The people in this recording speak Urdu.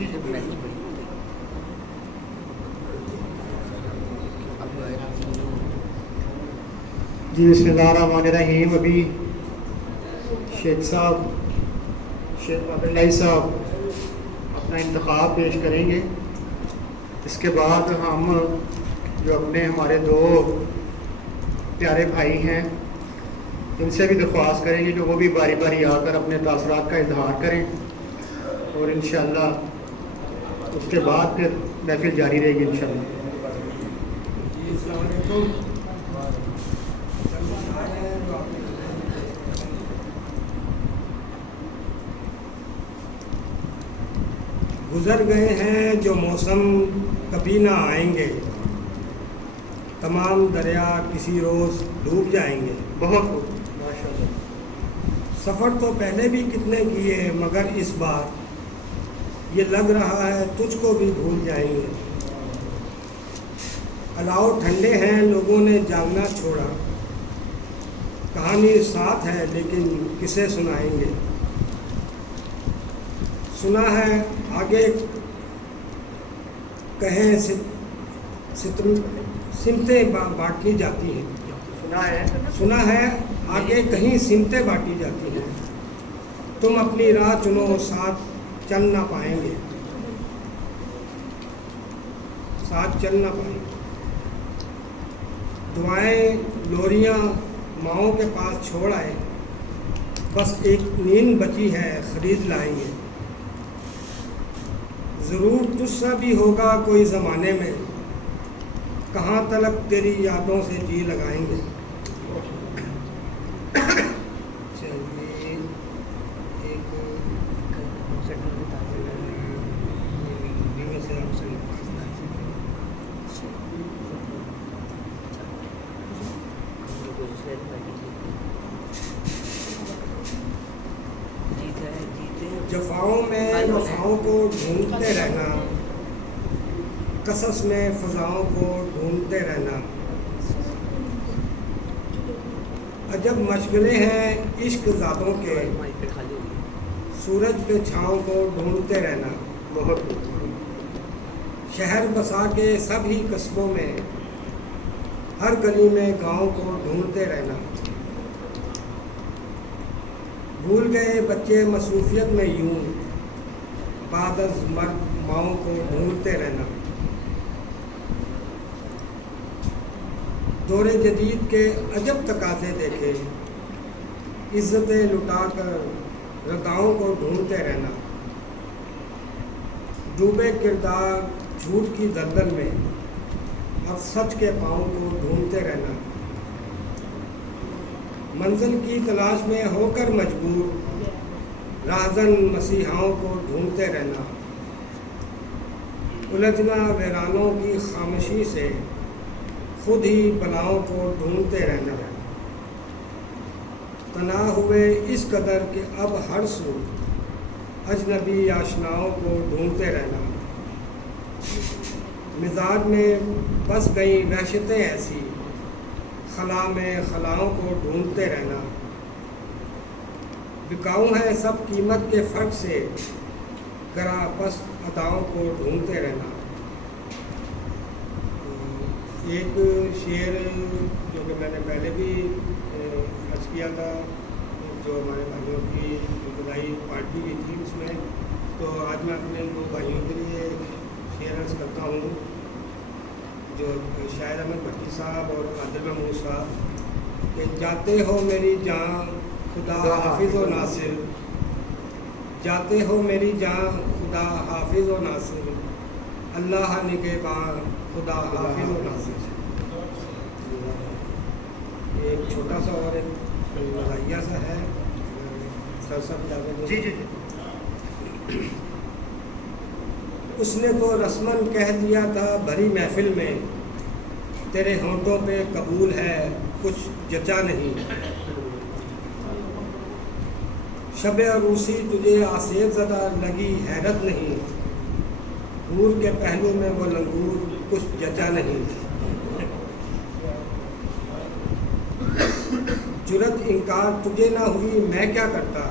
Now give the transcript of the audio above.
جی بسم اللہ الرحمن الرحیم. ابھی شیخ صاحب شیخ عبداللہ صاحب اپنا انتخاب پیش کریں گے. اس کے بعد ہم جو ہمارے دو پیارے بھائی ہیں ان سے بھی درخواست کریں گے کہ وہ بھی باری باری آ کر اپنے تاثرات کا اظہار کریں، اور انشاءاللہ اس کے بعد پھر محفل جاری رہے گی انشاءاللہ. جی السلام علیکم. گزر گئے ہیں جو موسم کبھی نہ آئیں گے، تمام دریا کسی روز ڈوب جائیں گے. بہت ماشاء اللہ. سفر تو پہلے بھی کتنے کیے مگر اس بار یہ لگ رہا ہے تجھ کو بھی بھول جائیں گے. الاؤ ٹھنڈے ہیں لوگوں نے جاگنا چھوڑا، کہانی ساتھ ہے لیکن کسے سنائیں گے. سنا ہے آگے کہیں سمتیں بانٹی جاتی ہیں. سنا ہے آگے کہیں سمتیں بانٹی جاتی ہیں. تم اپنی راہ چنو ساتھ چل نہ پائیں گے، ساتھ چل نہ پائیں گے. دعائیں لوریاں ماؤں کے پاس چھوڑ آئے، بس ایک نیند بچی ہے خرید لائیں گے. ضرور تجھ سا بھی ہوگا کوئی زمانے میں، کہاں تلک تیری یادوں سے جی لگائیں گے. چلیے ایک جفاؤں میں وفاؤں کو ڈھونڈتے رہنا، قصص میں فضاؤں کو ڈھونڈتے رہنا. عجب مشغلے ہیں عشق ذاتوں کے، سورج پہ چھاؤں کو ڈھونڈتے رہنا. بہت شہر بسا کے سب ہی قصبوں میں، ہر گلی میں گاؤں کو ڈھونڈتے رہنا. بھول گئے بچے مصروفیت میں یوں، بعد از مرگ ماؤں کو ڈھونڈتے رہنا. دور جدید کے عجب تقاضے دیکھے، عزتیں لٹا کر رداؤں کو ڈھونڈتے رہنا. ڈوبے کردار جھوٹ کی دلدل میں، اب سچ کے پاؤں کو ڈھونڈتے رہنا. منزل کی تلاش میں ہو کر مجبور، راہزن مسیحاؤں کو ڈھونڈتے رہنا. الجھنا ویرانوں کی خاموشی سے، خود ہی بلاؤں کو ڈھونڈتے رہنا. تنہا ہوئے اس قدر کہ اب ہر سو اجنبی آشناؤں کو ڈھونڈتے رہنا. مزاج میں بس گئی وحشتیں ایسی، خلا میں خلاؤں کو ڈھونڈتے رہنا. بکاؤں ہے سب قیمت کے فرق سے، گرا پس اداؤں کو ڈھونڈتے رہنا. ایک شعر جو کہ میں نے پہلے بھی عرض کیا تھا، جو ہمارے بھائیوں کی ابتدائی پارٹی کی تھی اس میں، تو آج میں اپنے دو بھائیوں کے لیے شعر عرض کرتا ہوں، جو شاعر احمد بھٹی صاحب اور عادل محمود صاحب. کہ جاتے ہو میری جان خدا حافظ و ناصر، جاتے ہو میری جان خدا حافظ و ناصر، اللہ نگہباں خدا حافظ و ناصر. ایک چھوٹا سا اور ایک مزاحیہ سا ہے، سر سب جاتے جی جی جی. اس نے تو رسماً کہہ دیا تھا بھری محفل میں، تیرے ہونٹوں پہ قبول ہے کچھ جچا نہیں. شب عروسی تجھے آسیب زدہ لگی حیرت نہیں، حور کے پہلو میں وہ لنگور کچھ جچا نہیں. جرت انکار تجھے نہ ہوئی میں کیا کرتا،